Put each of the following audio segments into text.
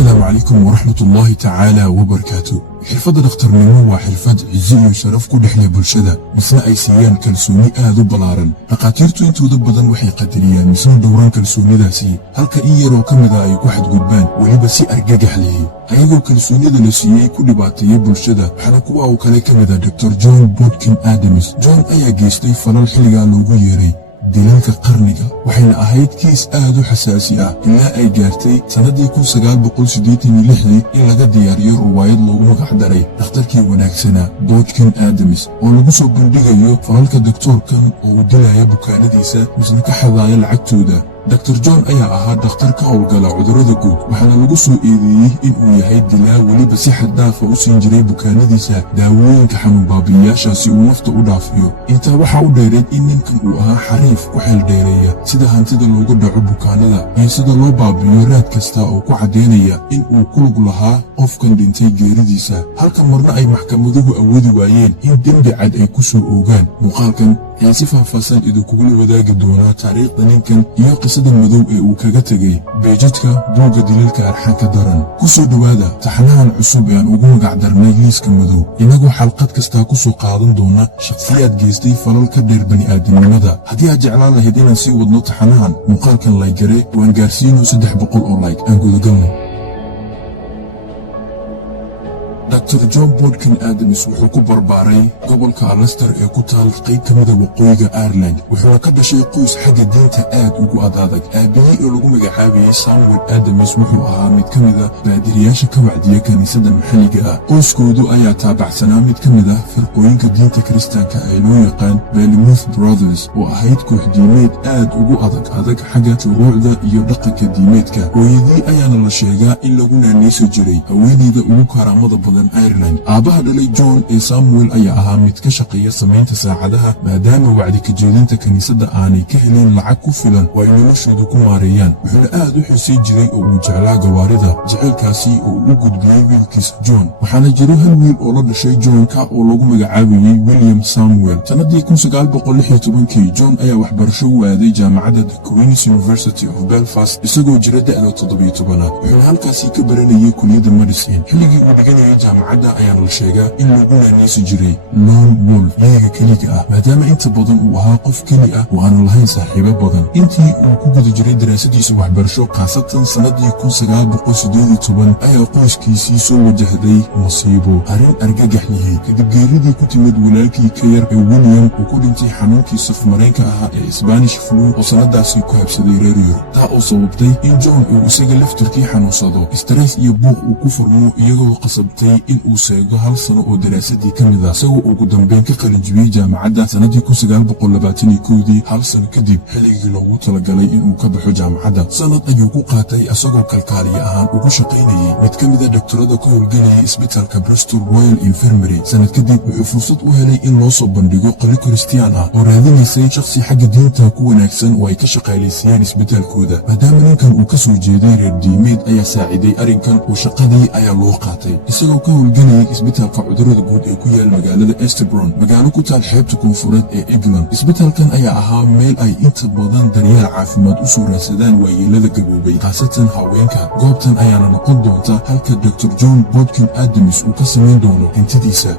السلام عليكم ورحمة الله تعالى وبركاته. حرفة دكتورنimo waa xirfad cizi iyo sharaf ku dhexleh bulshada misna ay siiyaan kalsooni aad u balaaran. Dhaqaatiirtu intooda badan waxay qadariyaan misna dhowraan kalsoonidaasi halka in yaroo ka mid ah ay ku xadgudbaan weliba si argagax leh ayagoo kalsoonida la siiyay ku dhibaateeyay bulshada. Waxaana kuwa uu kale ka mid ah Dr. John Bodkin Adams. John ayaa geystay falal xilligaa loogu yeeray dilalka qarniga waxayna ahayd kiis aad u xasaasi ah ilaa ay gaartay sanadii 1986 in laga diyaariyo riwaayad loogu magac daray dhakhtarkii wanaagsanaa Bodkin Adams oo lagu soo bandhigayo falalka doktorkan oo uu dilaya bukaanadiisa misna ka xadaaya lacagtooda. Dr. John ayaa ahaa dhakhtar ka howlgala cudurrada guud waxaana lagu soo eedeeyey in uu yahay dilaa weliba si xad dhaaf ah u siin jiray bukaanadiisa daawooyinka xanuun baabi'iyaasha si uu nafta u dhaafiyo. Intaa waxaa u dheereed in ninkan uu ahaa xariif ku xeel dheereeya sida hantida loogu dhaco bukaanada iyo sida loo baabi'iyo raad kasta oo ku caddeynaya in uu ku lug lahaa qofkan dhintay geeridiisa halka marna ay maxkamaduhu awoodi waayeen in dembi cad ay ku soo oogaan. Muuqaalkan ayaan si faahfaahsan idinkugula wadaagi doonaa taariikhda ninkan iyo qisada madow ee uu kaga tegay beejadka buugga dilalka arxanka daran. ku soo dhowaada taxanahan cusub ee aan ugu magac darnay liiska madow inagoo xalqad kastaa ku soo qaadan doona shakhsiyaad geystay falal ka dheer bani'aadamnimada. haddii aad jeclaan lahayd inaan sii wadno taxanahan muuqaalkan laygare waan gaarsiino 300 oo like aan gudagalno. Dr. John Bodkin Adams wuxuu ku barbaaray gobolka Leicester ee ku taal qayb ka mid ah waqooyiga Ireland. wuxuu ka dhashay qoys xagga diinta aad ugu adag. aabihii oo lagu magacaabayay Samuel Adams wuxuu ahaa mid ka mid ah baadiriyaasha ka wacdiya kaniisadda maxalliga ah. qoyskoodu ayaa taabacsanaa mid ka mid ah firqooyinka diinta Kiristaanka ee loo yaqaan Plymouth Brothers oo ahayd koox diimeed aad ugu adag xagga shuruucda iyo dhaqanka diimeedka. hooyadii ayaana la sheegaa in lagu naanayso jiray haweeneyda ugu karaamada badan Ireland. aabaha dhalay John ee Samuel ayaa ahaa mid ka shaqeeya samaynta saacadaha maadaama wacdi ka jeedinta kaniisadda aanay ka helin lacag ku filan oo ay noloshooda ku maareeyaan. wuxuuna aad u xiisay jiray oo uu jeclaa gawaarida jacaylkaasi oo uu u gudbiyey wiilkiisa John. waxaana jiray hal wiil oo la dhashay John ka oo lagu magacaabayay William Samuel. sanadii 1916 John ayaa waxbarasho u aaday jaamacadda The Queen's University of Belfast isagoo jira da'da 17 wuxuuna halkaasi ka baranayay kulliyadda medicine. xilligii uu dhiganayay jaamacadda ayaa la sheegaa in lagu naanaysi jiray lone wolf yaga keliga ah maadaama inta badan uu ahaa qof keli ah oo aanu lahayn saaxiibo badan. intii uu ku guda jiray daraasadiisa waxbarasho khaasatan sanadii 1918 ayaa qoyskiisii soo wajahday masiibo arrin argagax yahay kadib geeridii ku timid walaalkii ka yar ee William uu ku dhintay xanuunkii safmareenka ahaa ee Spanish flu oo sanadaasi ku habsaday reer Yurub. taa oo sababtay in John uu isaga laftirkii xanuunsado stress iyo buuq uu ku furmo iyagoo qasabtay in uu seego hal sano oo daraasadii ka mid ah isagoo ugu dambeyn ka qalin jibiyey jaamacadda sanadii 1921 hal sano kadib xilligii loogu talagalay inuu ka baxo jaamacadda. sanad ayuu ku qaatay isagoo kalkaaliye ahaan ugu shaqaynayay mid ka mid ah dhaktarada ka howlgelayay isbitaalka Bristol Royal Infirmary. sanad kadib wuxuu fursad u helay in loo soo bandhigo qoli Kiristiyaan ah oo raadinaysay shakhsi xagga diinta ku wanaagsan oo ay ka shaqaalaysiiyeen isbitaalkooda. maadaama ninkan uu ka soo jeeday reer diimeed ayaa saaciday arrinkan oo shaqadii ayaa loo qaatay isagoo ka howlgelayay isbitaalka cudurrada guud ee ku yaal magaalada Esterbron magaalo ku taal xeebta koonfureed ee England. isbitaalkan ayaa ahaa meel ay inta badan daryeel caafimaad u soo raadsadaan waayeelada gaboobay khaasatan haweenka. goobtan ayaana noqon doonta halka Dr. John Bodkin Adams uu ka samayn doono hantidiisa.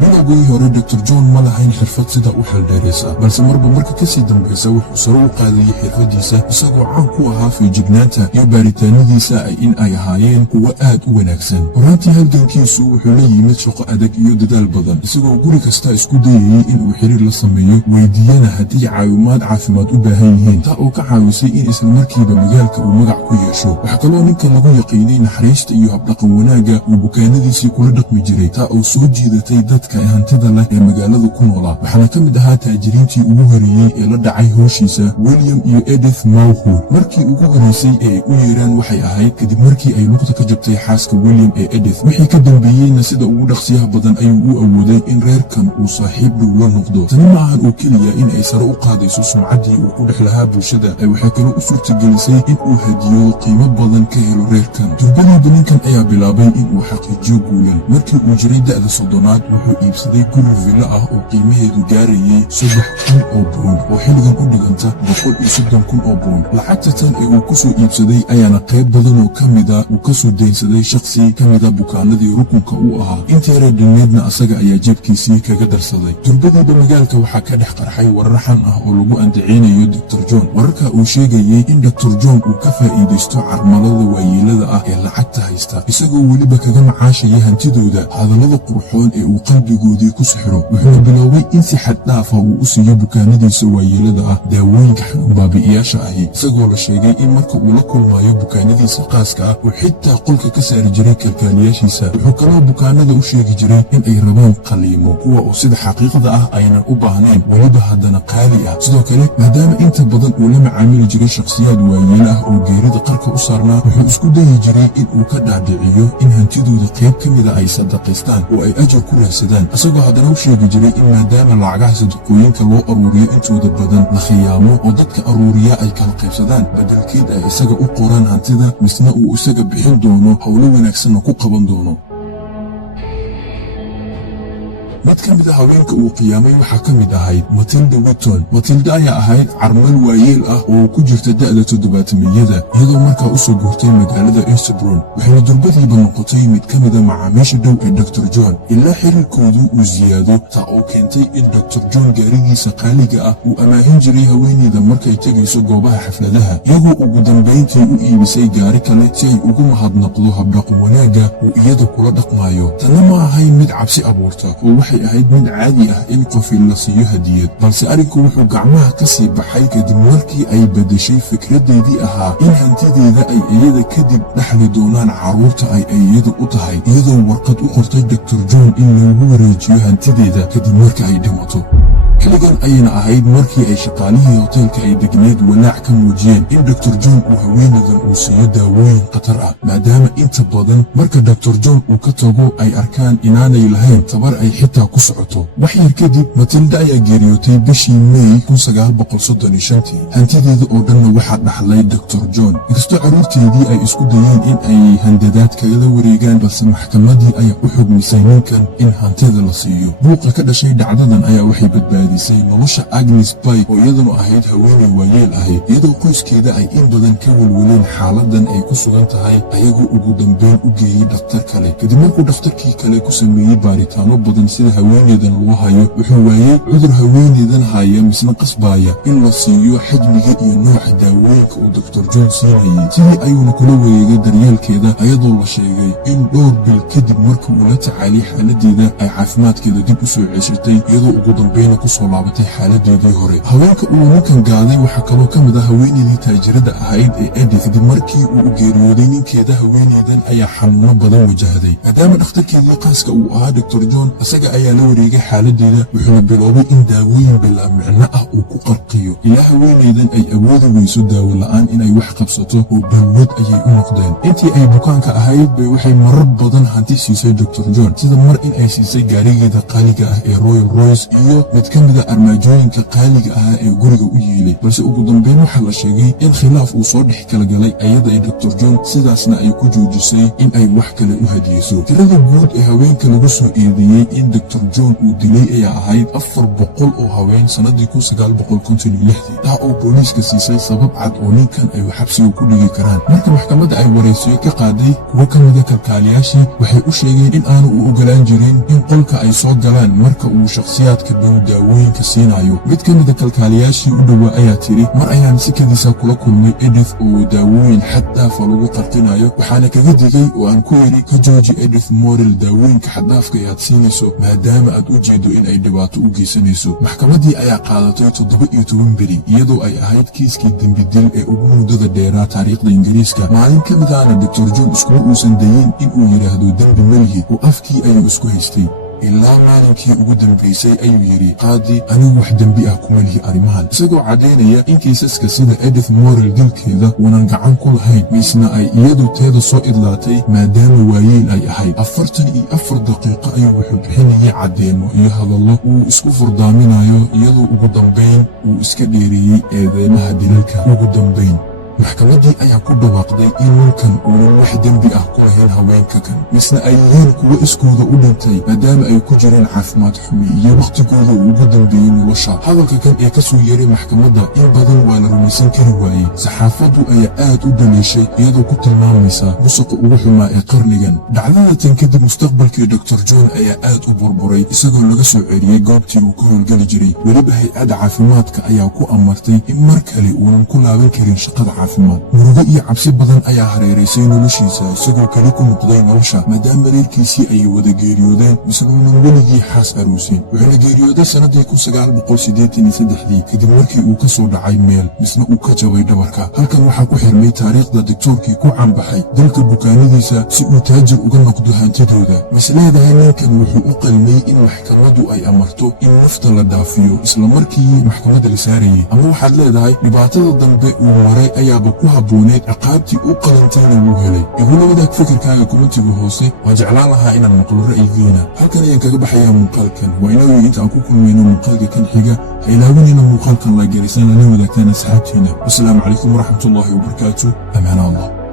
bilowgii hore Dr. John ma lahayn xirfad sida u xeeldheeraysa balse marba marka kasii dambaysa wuxuu sare u qaadayay xirfadiisa isagoo caan ku ahaa feejignaanta iyo baaritaanadiisa in ay ahaayeen kuwo aad u wanaagsan. horaantii halgankiisu wuxuu la yimid shaqo adag iyo dadaal badan isagoo guri kasta isku dayayay in uu xiriir la sameeyo weydiiyana haddii caawimaad caafimaad u baahan yihiin taa oo ka caawisay in isla markiiba magaalka uu magac ku yeesho. waxaa kaloo ninkan lagu yaqiinay naxariista iyo habdhaqan wanaagga uu bukaanadiisii kula dhaqmi jiray taa oo soo jiidatay dadka hantida leh ee magaalada ku noolaa. waxaana ka mid ahaa taajiriintii ugu horeeyey ee la dhacay howshiisa William iyo Edith Mawhood. markii ugu horeysay ee u yeeraan waxay ahayd kadib markii ay lugta ka jabtay xaaska William ee Edith. wixii ka dambeeyeyna sida ugu dhaqsiyaha badan ayuu u awooday in reerkan uu saaxiib dhow la noqdo. tani ma ahan oo keliya in ay sare u qaadayso sumcaddii uu ku dhex lahaa bulshada waxay kaloo u suurtagelisay in uu hadiyo qiimo badan ka helo reerkan. durbadiiba ninkan ayaa bilaabay in uu xaqiijiyo guulan. markii uu jiray da'da 30 wuxuu iibsaday guri villa ah oo qiimaheedu gaarayay 3,000 oo pound oo xilligan u dhiganta 130,000 oo pound. lacagta tan ee uu ku soo iibsaday ayaana qayb badan oo ka mid ah uu ka soo deynsaday shakhsi ka mid ah bukaanadii rukunka u ahaa. intii reerdhineedna asaga ayaa jeebkiisii kaga darsaday. durbadiiba magaalka waxaa ka dhex qarxay warar xan ah oo lagu andaceynayo Dr. John. wararka uu sheegayay in Dr. John uu ka faa'iidaysto carmalada waayeelada ah ee lacagta haysta, isagoo weliba kaga macaashaya hantidooda hadallada qurxoon ee uu qalbigoodii ku sixiro. wuxuuna biloobay in si xad dhaafa uu u siiyo bukaanadiisa waayeelada ah daawooyinka xanuun baabi'iyaasha ahi, isagoo la sheegay in marka uu la kulmayo bukaanadiisa qaaska ah uu xitaa qolka ka saari jiray kalkaaliyaashiisa. wuxuu kaloo bukaanada u sheegi jiray in ay rabaan qaliimo, kuwa oo sida xaqiiqda ah aynan u baahnayn, weliba haddana qaali ah. sidoo kale maadaama inta badan uu la macaamili jiray shakhsiyaad waayeele ah oo geerida qarka u saarnaa, wuxuu isku dayi jiray in uu ka dhaadhiciyo in hantidooda qayb ka mida ay sadaqaystaan oo ay ajar ku raadsadaan, isagoo haddana u sheegi jiray in maadaama lacagaha sadaqooyinka loo aruuriyo intooda badan la khiyaamo oo dadka aruuriya ay kala qaybsadaan, beddelkeed ay isaga u qoraan hantida, misna uu isaga bixin doono howlo wanaagsanna ku qaban doono. mid ka mid ah haweenka uu qiyaamay waxaa ka mid ahayd Matilda Whitton. Matilda ayaa ahayd carmal waayeel ah oo ku jirta da'da 70-meeyada, iyadoo markaa u soo guurtay magaalada Eastbourne. waxayna durbadiiba noqotay mid ka mid ah macaamiisha dhow ee Dr. John, ilaa xiriirkoodu uu siyaado, taa oo keentay in Dr. John gaarigiisa qaaliga ah uu amaahin jiray haweeneyda markay tegayso goobaha xafladaha, iyagoo ugu dambayntii u iibisay gaari kale si ay ugu mahadnaqdo habdhaqan wanaagga uu iyada kula dhaqmaayo. tanna ma ahayn mid cabsi abuurta oo waxay ahayd mid caadi ah in qofi la siiyo hadiyad, balse arinku wuxuu gacmaha ka sii baxay kadib markii ay beddeshay fikradeedii ahaa in hantideeda ay iyada kadib dhaxli doonaan carruurta ay iyada u tahay, iyadoo warqad u qortay Dr. John in loogu wareejiyo hantideeda kadib marka ay dhimato. xilligan ayayna ahayd markii ay shaqaalihii hoteelka ay degneed walaac ka muujiyeen in Dr. John uu haweenadan uu siiyo daawooyin khatar ah, maadaama inta badan marka Dr. John uu ka tago ay arkaan inaanay lahayn tabar ay xitaa ku socoto. wax yar kadib Matilda ayaa geeriyootay bishii May 1935. hantideeda oo dhanna waxaa dhaxlay Dr. John, inkastoo carruurteedii ay isku dayeen in ay handadaad kagala wareegaan, balse maxkamadii ayaa u xugmisay ninkan in hantida la siiyo. buuqa ka dhashay dhacdadan ayaa waxay badbaadisay nolosha Agnes Bay oo iyaduna ahayd haweeney waayeel ahayd, iyadoo qoyskeeda ay in badan ka welweleen xaaladan ay ku sugan tahay, ayagoo ugu dambeyn u geeyey dhakhtar kale. kadib markuu dhakhtarkii kale ku sameeyey baaritaano badan sida haweeneydan loo hayo, wuxuu waayey cudur haweeneydan haya misna qasbaya in la siiyo xajmiga iyo nooca daawooyinka uu Dr. John siinayay. sidii ayuuna kula wareegay daryeelkeeda, ayadoo la sheegay in dhowr bil kadib marka uu la tacaaliyay xaaladeeda ay caafimaadkeeda dib u soo ceshatay, iyadoo ugu dambayna ku soo laabatay xaaladeedii hore. haweenka uu ninkan gaaday waxaa kaloo ka mid ah haweeneydii taajirada ahayd ee Edith. kadib markii uu geeriyooday ninkeeda, haweeneydan ayaa xanuuno badan wajahday, maadaama dhakhtarkeedii qaaska uu ahaa Dr. John, isaga ayaa la wareegay xaaladeeda, wuxuuna biloobay in daawooyin bilaa micno ah uu ku qarqiyo, ilaa haweeneydan ay awoodi weyso daawo la'aan inay wax qabsato oo balwad ayay u noqdeen. intii ay bukaanka ahayd bay waxay marar badan hanti siisay Dr. John, sida mar in ay siisay gaarigeeda qaaliga ah ee Royal Royce iyo mid ka mid ah armaajooyinka qaaliga ah ee guriga u yiilay, balse ugu dambeyn waxaa la sheegay in khilaaf uu soo dhex kala galay ayada iyo Dr. John, sidaasna ay ku joojisay in ay wax kale u hadiyeyso. tirada guud ee haweenka lagu soo eedeeyey in Dr. John uu dilay ayaa ahayd 400 oo haween sanadii 1956, taa oo booliiska siisay sabab cad oo ninkan ay xabsiga ku dhigi karaan. marka maxkamadda ay wareysiyo ka qaaday kuwo ka mid ah kalkaaliyaashii, waxay u sheegeen in aanu u ogolaan jirin in qolka ay soo galaan marka uu shakhsiyaadka dhow daawooyinka siinayo. mid ka mid ah kalkaaliyaashii u dhowaa ayaa tiri, mar ayaan sikadiisa kula kulmay Edith oo daawooyin xad dhaafa lagu qarqinayo, waxaana kaga digay oo aan ku yidhi ka jooji Edith Morrell daawooyinka xad dhaafka ee aad siinayso, maadaama aad u jeedo in ay dhibaato u geysanayso. maxkamaddii ayaa qaadatay 17 beri, iyadoo ay ahayd kiiskii dembidil ee ugu muddada dheeraa taariikhda Ingiriiska. maalin ka mid ahna Dr. John iskuma uusan dayin in uu yidhaahdo dembi ma lihid, oo afkii ayuu isku haystay. ilaa maalinkii ugu dambaysay ayuu yidhi, qaadi, anigu wax dembi ah kuma lihi arrimahan, isagoo caddaynaya in kiisaska sida Edith Morrell dilkeeda uunan gacan ku lahayn, misna ay iyadu teeda soo idlaatay maadaama waayeel ay ahayd. 44 daqiiqo ayuu wuxuu bixinayay caddeemo iyo hadallo uu isku furdaaminayo, iyadoo ugu dambayn uu iska dheereeyey eedeymaha dilalka. ugu dambayn maxkamaddii ayaa ku dhawaaqday in ninkan uunan wax dembi ah ku lahayn haweenka kan misna ay yihiin kuwo iskooda u dhintay maadaama ay ku jireen caafimaad xumi iyo wakhtigooda uu ugu dambeeyey nolosha. hadalka kan ee ka soo yeeray maxkamadda in badan waa la rumaysan kari waayey. saxaafaddu ayaa aad u dhaliishay iyadoo ku tilmaamaysa musuqa ugu xumaa ee qarnigan. dhacdadatan kadib mustaqbalkii dr john ayaa aad u burburay isagoo laga soo celiyey goobtii uu ka howlgeli jiray. weliba hay-adda caafimaadka ayaa ku amartay in mar kale uunan ku laaban karin shaqada caafimaad. murugo iyo cabsi badan ayaa hareeraysay noloshiisa isagoo keli ku noqday nolosha maadaama reerkiisii ay wada geeriyoodeen misna uunan weligii xaas aruusin. wuxuuna geeriyooday sannadii kadib markii uu ka soo dhacay meel misna uu ka jabay dhabarka. halkan waxaa ku xirmay taariikhda digtoorkii ku canbaxay dalka bukaanadiisa si uu taajir uga noqdo hantidooda. mas leedahay ninkan wuxuu u qalmay in maxkamaddu ay amarto in nafta la dhaafiyo isla markii maxkamadda la saarayay, ama waxaad leedahay dhibaatada dambe uu maray ayaaba ku habbooneed ciqaabtii u qalantayna wuu helay. igula wadaag fikirkaaga kumentiga hoose, waa jeclaan lahaa inaan maqlo ra'yigiina. halkan ayaan kaga baxayaa muuqaalkan. waa inagii inta aan ku kulmayno muuqaalka kan xiga ha ilaawinayna muuqaalkan la garisan lana wadaagtaan asxaabtiina. wasalaamu calaykum waraxmatullaahi wabarakaatu. amaana allah.